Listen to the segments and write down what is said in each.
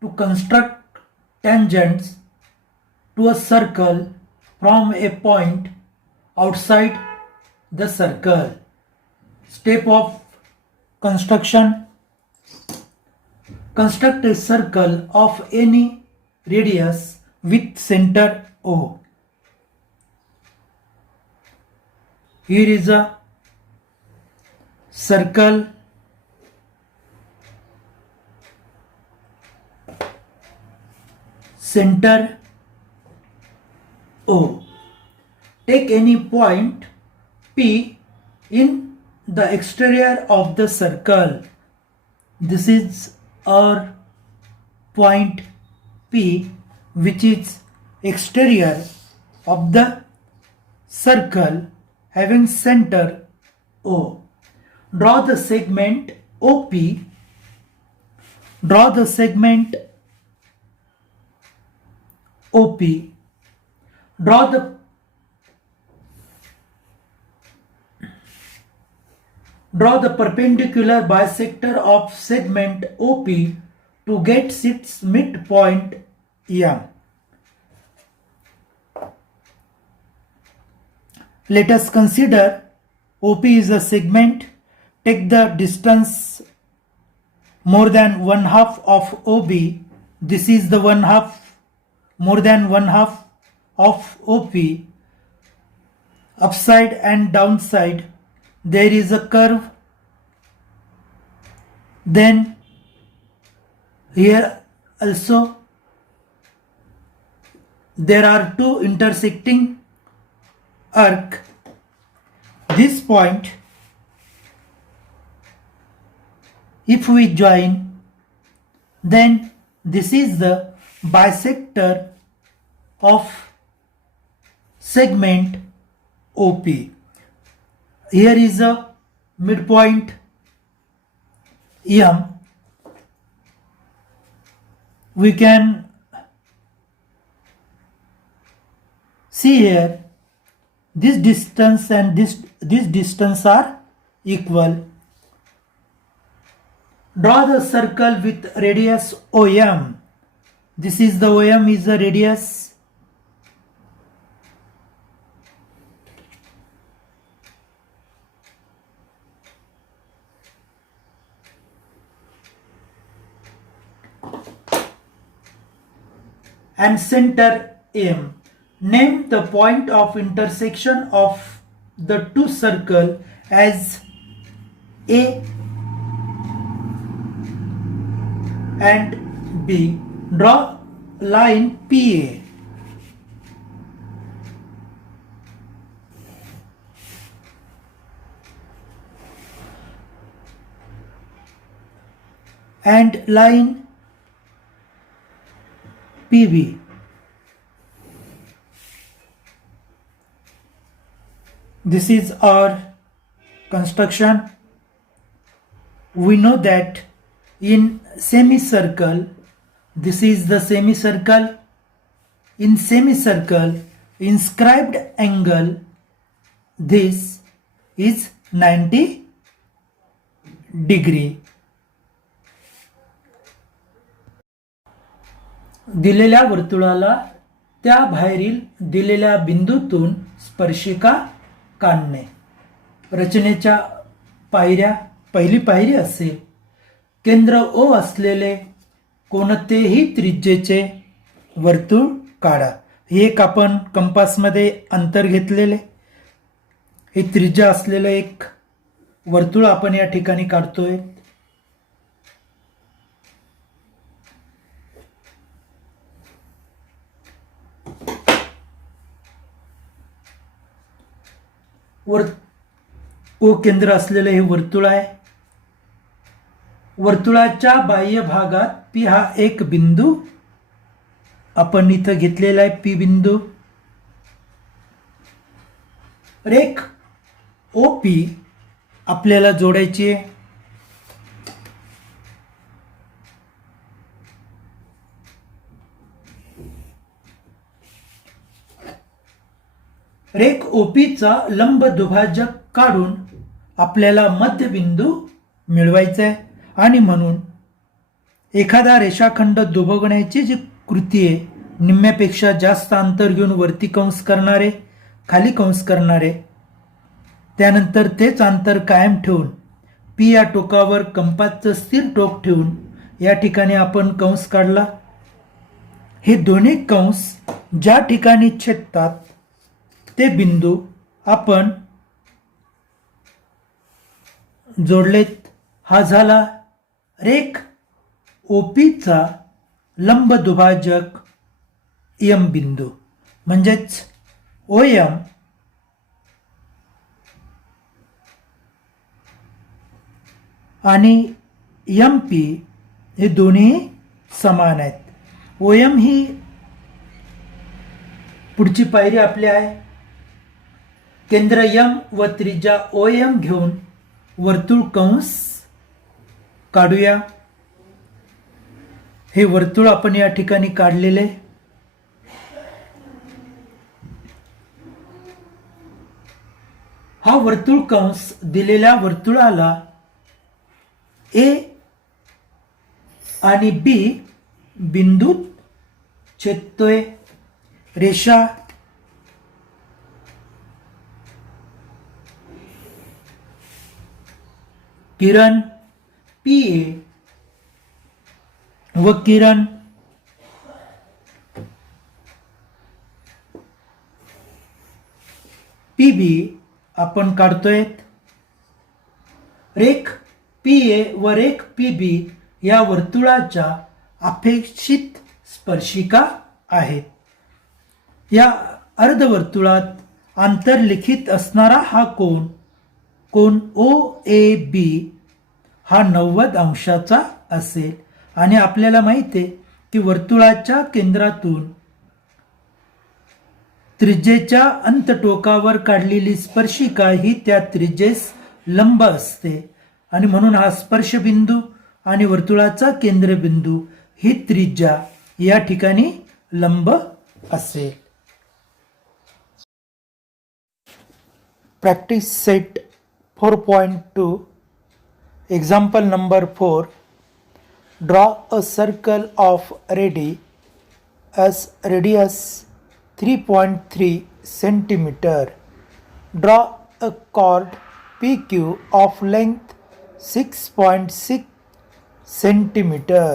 to construct tangents to a circle from a point outside the circle. Step of construction: construct a circle of any radius with center O. Here is a circle center O. Take any point P in the exterior of the circle. This is our point P, which is exterior of the circle having center O. Draw the segment OP. Draw the segment OP. Draw the perpendicular bisector of segment OP to get its midpoint M. Let us consider OP is a segment. Take the distance more than 1/2 of OB. This is the 1/2, more than 1/2 of OP. Upside and downside there is a curve. Then here also there are two intersecting arc. This point, if we join, then this is the bisector of segment OP. Here is a midpoint M. We can see here this distance and this distance are equal. Draw the circle with radius OM. This is the OM is the radius. And center M. Name the point of intersection of the two circles as A and B. Draw line PA. And line PB. This is our construction. We know that in semicircle, this is the semicircle. In semicircle, inscribed angle, this is 90 degree. दिलेल्या वर्तुळाला त्या बाहेरील दिलेल्या बिंदूतून स्पर्शिका काढणे. रचनेच्या पायऱ्या. पहिली पायरी असेल, केंद्र O असलेले कोणतेही त्रिज्येचे वर्तुळ काढा. हे एक आपण कंपासमध्ये अंतर घेतलेले, हे त्रिज्या असलेलं एक वर्तुळ आपण या ठिकाणी काढतोय. O केंद्र असलेले हे वर्तुळ आहे. वर्तुळाच्या बाह्य भागात P हा एक बिंदू आपण इथं घेतलेला आहे. P बिंदू. रेख OP आपल्याला जोडायची आहे. रेख OPचा लंब दुभाजक काढून आपल्याला मध्यबिंदू मिळवायचा आहे आणि म्हणून एखादा रेषाखंड दुभगण्याची जी कृती आहे, निम्म्यापेक्षा जास्त अंतर घेऊन वरती कंस करणारे, खाली कंस करणारे, त्यानंतर तेच अंतर कायम ठेवून पी या टोकावर कंपासचं स्थिर टोक ठेवून या ठिकाणी आपण कंस काढला. हे दोन्ही कंस ज्या ठिकाणी छेदतात ते बिंदू आपण जोडलेत. हा झाला रेख ओपीचा लंब दुभाजक एम बिंदू, म्हणजेच ओ एम आणि एम पी हे दोन्ही समान आहेत. ओ एम ही पुढची पायरी आपली आहे. केंद्र एम व त्रिज्या ओ एम घेऊन वर्तुळ कंस काढूया. हे वर्तुळ आपण या ठिकाणी काढलेले. हा वर्तुळ कंस दिलेल्या वर्तुळाला ए आणि बी बिंदूत छेदतोय. रेषा किरण पी ए व किरण पी बी आपण काढतोय. रेख पी ए व रेख पी बी या वर्तुळाच्या अपेक्षित स्पर्शिका आहेत. या अर्धवर्तुळात आंतरलिखित असणारा हा कोन ओ ए बी हा 90 अंशाचा असेल. आणि आपल्याला माहिती आहे की वर्तुळाच्या केंद्रातून त्रिज्येच्या अंतटोकावर काढलेली स्पर्शिका ही त्या त्रिज्येस लंब असते आणि म्हणून हा स्पर्शबिंदू आणि वर्तुळाचा केंद्रबिंदू ही त्रिज्या या ठिकाणी लंब असेल. Practice set 4.2 example number 4. Draw a circle of radius 3.3 centimeter. Draw a chord PQ of length 6.6 centimeter.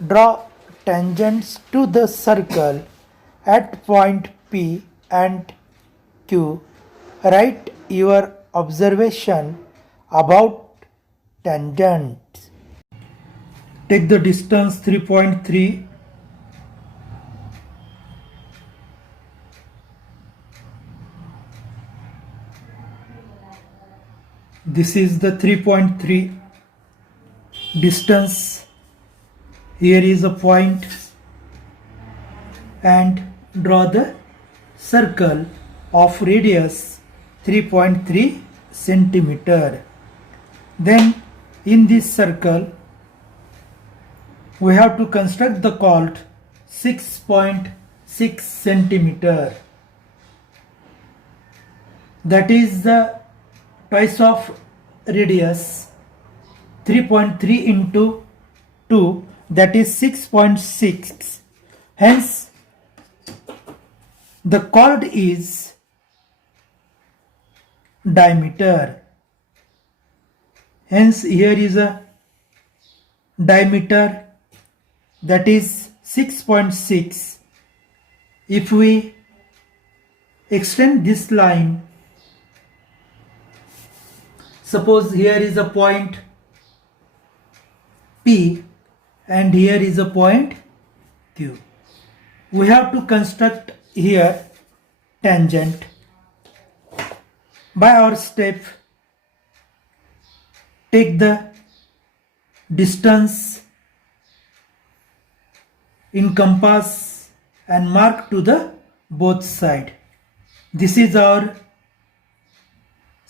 Draw tangents to the circle at point P and Q. Write your observation about tangents. Take the distance 3.3. This is the 3.3 distance. Here is a point and draw the circle of radius 3.3 centimeter. Then in this circle we have to construct the chord 6.6 centimeter. That is the twice of radius. 3.3 into 2, that is 6.6. Hence the chord is diameter. Hence here is a diameter, that is 6.6. If we extend this line, suppose here is a point P and here is a point Q. We have to construct here tangent. By our step, take the distance in compass and mark to the both side. This is our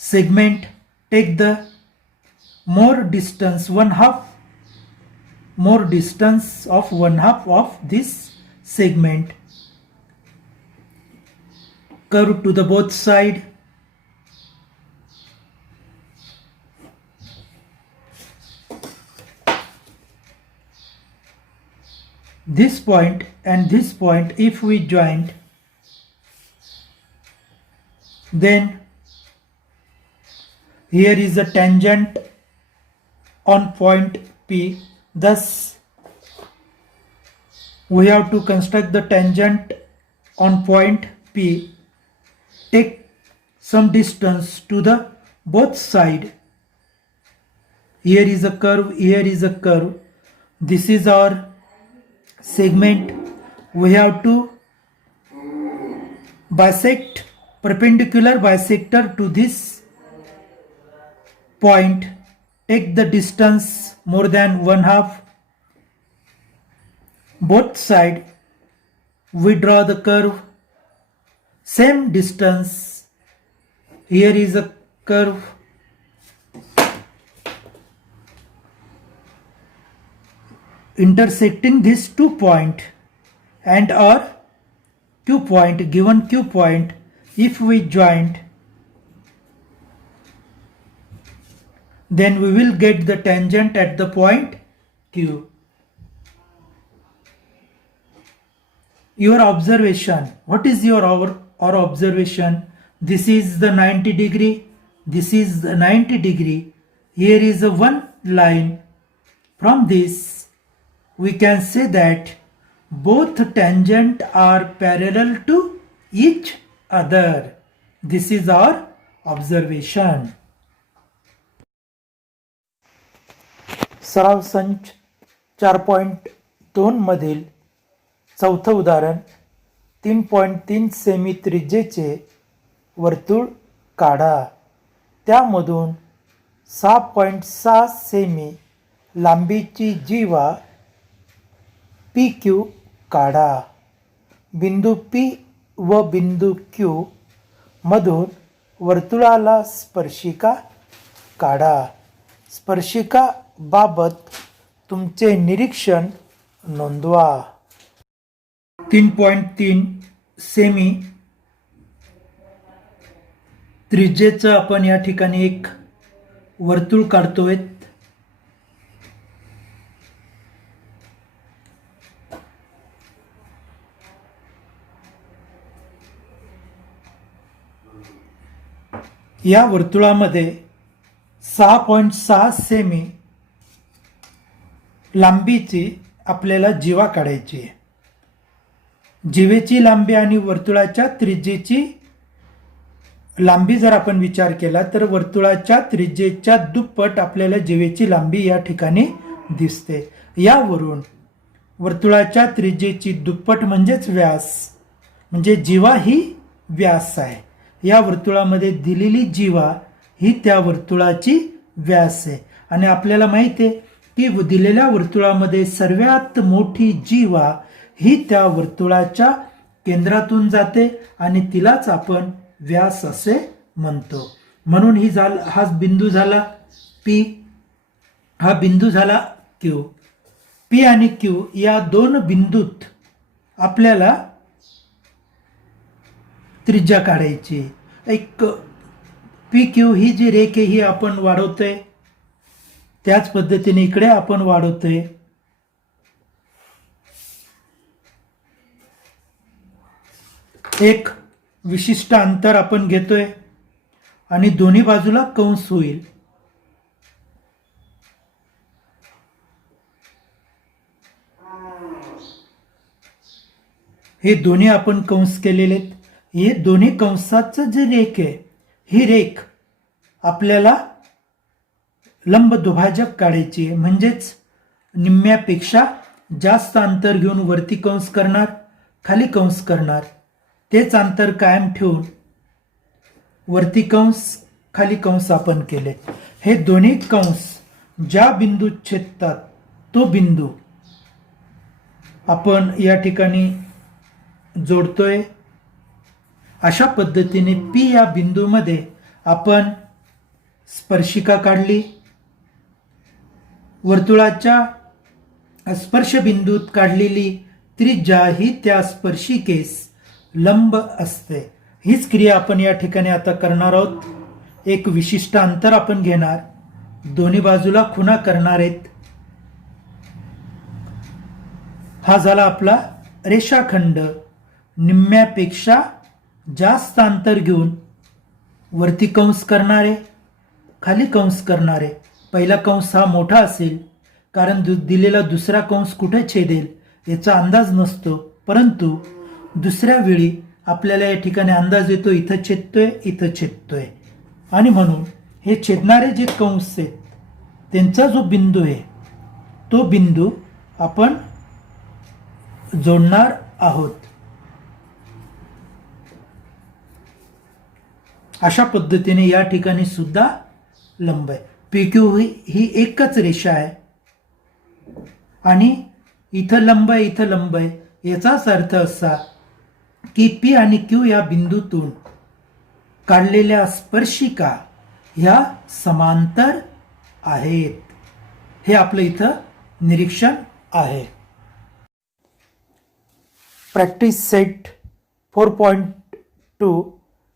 segment. Take the more distance, more distance of 1/2 of this segment. Curve to the both side. this point and this point, if we joined, then here is a tangent on point P. Thus, we have to construct the tangent on point P. Take some distance to the both side. Here is a curve, here is a curve. This is our segment. We have to bisect perpendicular bisector to this point. Take the distance more than 1/2. Both side we draw the curve, same distance. Here is a curve. Intersecting this 2 point and our Q point, given Q point, if we joined, then we will get the tangent at the point Q. Your observation, what is your our observation? This is the 90 degree, this is the 90 degree. Here is a one line. From this we can say that both tangent are parallel to each other. This is our observation. सराव संच 4.2 मधील चौथं उदाहरण 3.3 semi त्रिज्येचे वर्तुळ काढा. त्यामधून 6.6 semi लांबीची जीवा PQ काढा. बिंदू P व बिंदू Q मधून वर्तुळाला स्पर्शिका काढा. स्पर्शिका बाबत तुमचे निरीक्षण नोंदवा. 3.3 सेमी त्रिज्येचं आपण या ठिकाणी एक वर्तुळ काढतोय. या वर्तुळामध्ये 6.6 सेमी लांबीची आपल्याला जीवा काढायची आहे. जीवेची लांबी आणि वर्तुळाच्या त्रिज्येची लांबी जर आपण विचार केला तर वर्तुळाच्या त्रिज्येच्या दुप्पट आपल्याला जीवेची लांबी या ठिकाणी दिसते. यावरून वर्तुळाच्या त्रिज्येची दुप्पट म्हणजेच व्यास, म्हणजे जीवा ही व्यास आहे. या वर्तुळामध्ये दिलेली जीवा ही त्या वर्तुळाची व्यास आहे. आणि आपल्याला माहिती आहे की दिलेल्या वर्तुळामध्ये सर्वात मोठी जीवा ही त्या वर्तुळाच्या केंद्रातून जाते आणि तिलाच आपण व्यास असे म्हणतो. म्हणून हा बिंदू झाला P, हा बिंदू झाला Q. P आणि Q या दोन बिंदूत आपल्याला त्रिज्या काढायची. एक PQ ही जी रेख आहे ही आपण वाढवतोय, त्याच पद्धतीने इकडे आपण वाढवतोय. एक विशिष्ट अंतर आपण घेतोय आणि दोन्ही बाजूला कंस होईल. हे दोन्ही आपण कंस केलेले आहेत. हे दोन्ही कंसाचं जे रेख आहे ही रेख आपल्याला लंब दुभाजक काढायची आहे. म्हणजेच निम्म्यापेक्षा जास्त अंतर घेऊन वरती कंस करणार, खाली कंस करणार. तेच अंतर कायम ठेवून वरती कंस खाली कंस आपण केले. हे दोन्ही कंस ज्या बिंदूत छेदतात तो बिंदू आपण या ठिकाणी जोडतोय. अशा पद्धतीने P या बिंदूमध्ये आपण स्पर्शिका काढली. वर्तुळाच्या स्पर्श बिंदूत काढलेली त्रिज्या ही त्या स्पर्शिकेस लंब असते. हीच क्रिया आपण या ठिकाणी आता करणार आहोत. एक विशिष्ट अंतर आपण घेणार, दोन्ही बाजूला खुणा करणार आहेत. हा झाला आपला रेषाखंड. निम्म्यापेक्षा जास्त अंतर घेऊन वरती कंस करणारे, खाली कंस करणारे. पहिला कंस हा मोठा असेल कारण दिलेला दुसरा कंस कुठे छेदेल याचा अंदाज नसतो, परंतु दुसऱ्या वेळी आपल्याला या ठिकाणी अंदाज येतो इथं छेदतोय, इथं छेदतोय, आणि म्हणून हे छेदणारे जे कंस आहेत त्यांचा जो बिंदू आहे तो बिंदू आपण जोडणार आहोत. अशा पद्धतीने या ठिकाणी सुद्धा लंब आहे. PQ ही एकच रेषा आहे आणि इथं लंब आहे, इथं लंब आहे. याचाच अर्थ असा की P आणि Q या बिंदूतून काढलेल्या स्पर्शिका ह्या समांतर आहेत. हे आपलं इथं निरीक्षण आहे. Practice set 4.2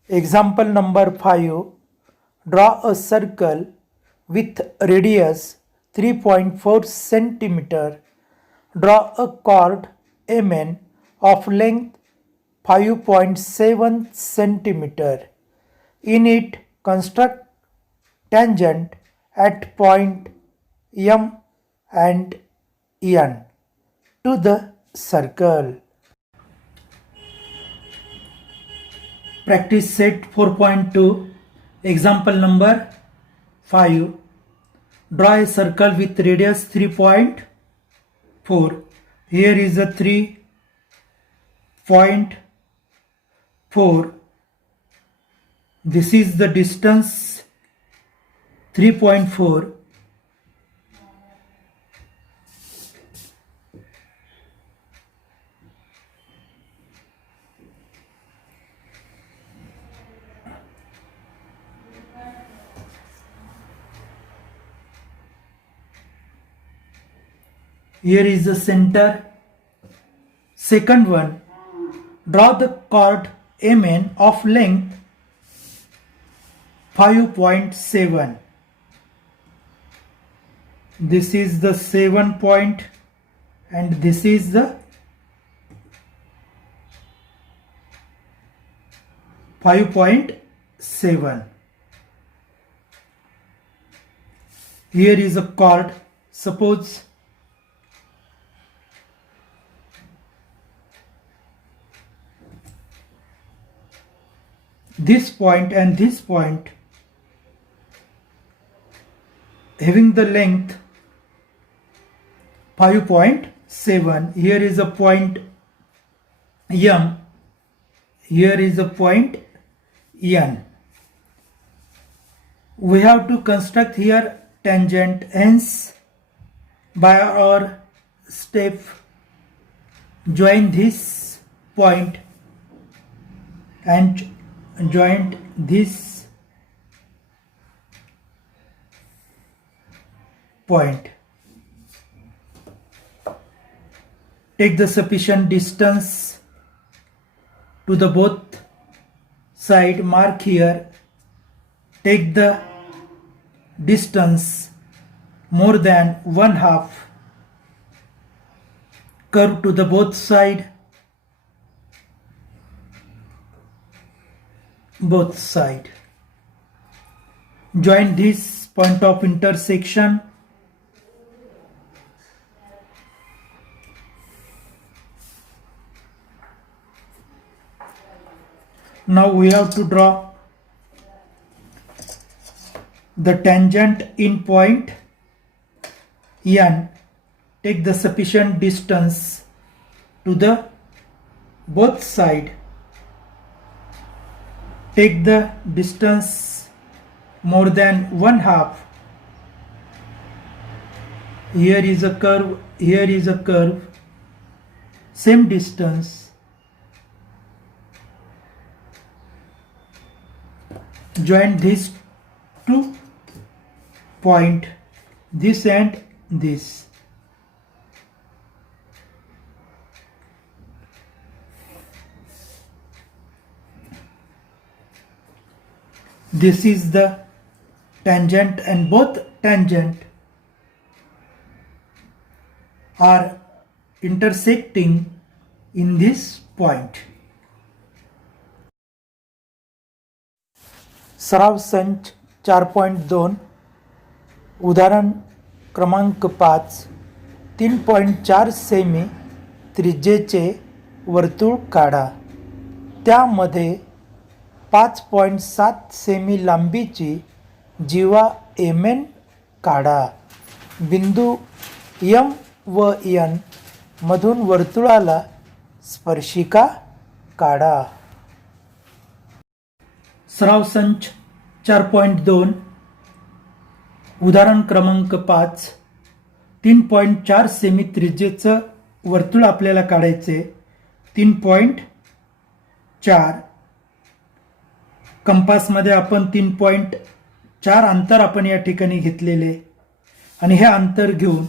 example number 5. Draw a circle with radius 3.4 centimeter. Draw a chord MN of length 5.7 centimeter. In it, construct tangent at point M and N to the circle. Practice set 4.2 example number 5. Draw a circle with radius 3.4. Here is a 3.4. This is the distance 3.4. Here is the center. Second one, draw the chord MN of length 5.7. This is the 7 point and this is the 5.7. Here is a chord. Suppose this point and this point having the length 5.7. Here is a point M, here is a point N. We have to construct here tangent, hence by our step join this point and join this point. Take the sufficient distance to the both side. Mark here. Take the distance more than 1/2. Curve to the both side. Both side. Join this point of intersection. Now we have to draw the tangent in point N. Take the sufficient distance to the both side. Take the distance more than 1/2. Here is a curve, here is a curve, same distance. Join these two point, this and this. This is the tangent and both tangent are intersecting in this point. सराव संच 4.2 उदाहरण क्रमांक 5 3.4 semi त्रिज्येचे वर्तुळ काढा. त्यामध्ये 5.7 semi लांबीची जीवा MN काढा. बिंदू एम व एन मधून वर्तुळाला स्पर्शिका काढा. सराव संच 4.2 उदाहरण क्रमांक 5 3.4 सेमी त्रिज्येचं वर्तुळ आपल्याला काढायचे. 3.4 कंपासमध्ये आपण 3.4 अंतर आपण या ठिकाणी घेतलेले आणि हे अंतर घेऊन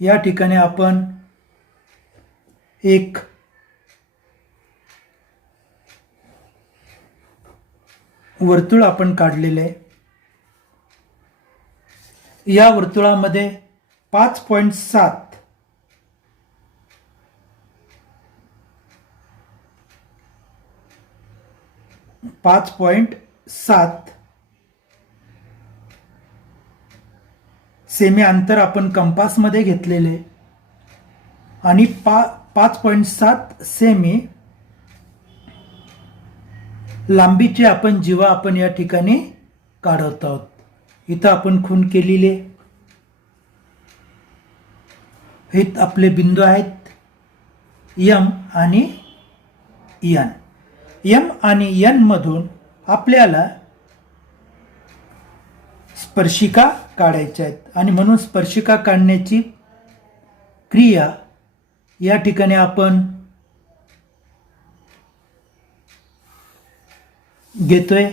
या ठिकाणी आपण एक वर्तुळ आपण काढलेले. या वर्तुळामध्ये 5.7 सेमी अंतर आपण कंपासमध्ये घेतलेले आणि 5.7 सेमी लांबीची आपण जीवा आपण या ठिकाणी काढत आहोत. इथं आपण खून केलेले. हे आपले बिंदू आहेत एम आणि एन. एम आणि एन मधून आपल्याला स्पर्शिका काढायच्या आहेत आणि म्हणून स्पर्शिका काढण्याची क्रिया या ठिकाणी आपण घेतोय.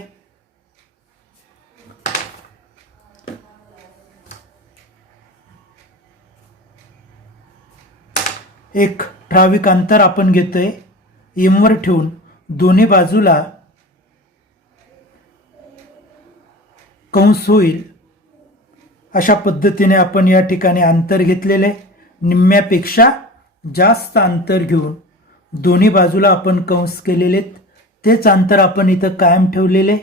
एक ठराविक अंतर आपण घेतोय. एमवर ठेवून दोन्ही बाजूला कंस होईल अशा पद्धतीने आपण या ठिकाणी अंतर घेतलेले. निम्म्यापेक्षा जास्त अंतर घेऊन दोन्ही बाजूला आपण कंस केलेले. तेच अंतर आपण इथं कायम ठेवलेले.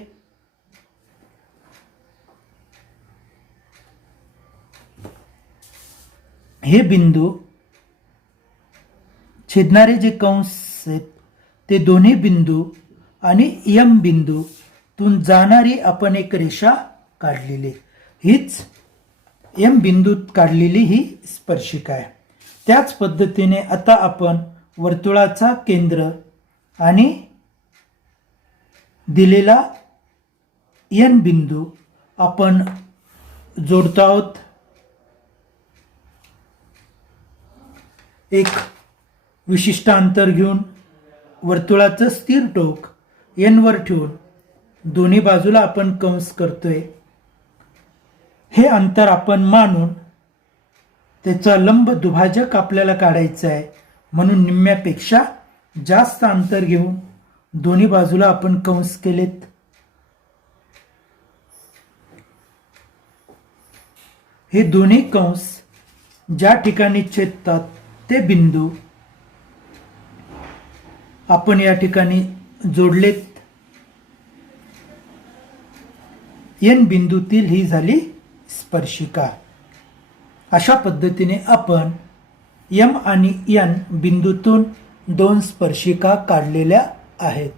हे बिंदू छेदणारे जे कंस आहेत ते दोन्ही बिंदू आणि एम बिंदूतून जाणारी आपण एक रेषा काढलेली. हीच एम बिंदूत काढलेली ही स्पर्शिका आहे. त्याच पद्धतीने आता आपण वर्तुळाचा केंद्र आणि दिलेला एन बिंदू आपण जोडतो आहोत. एक विशिष्ट अंतर घेऊन वर्तुळाचं स्थिर टोक एन वर ठेवून दोन्ही बाजूला आपण कंस करतोय. हे अंतर आपण मानून त्याचा लंब दुभाजक आपल्याला काढायचा आहे. म्हणून निम्म्यापेक्षा जास्त अंतर घेऊन दोन्ही बाजूला आपण कंस केलेत. हे दोन्ही कंस ज्या ठिकाणी छेदतात ते बिंदू आपण या ठिकाणी जोडलेत. एन बिंदूतील ही झाली स्पर्शिका. अशा पद्धतीने आपण एम आणि एन बिंदूतून दोन स्पर्शिका काढलेल्या आहेत.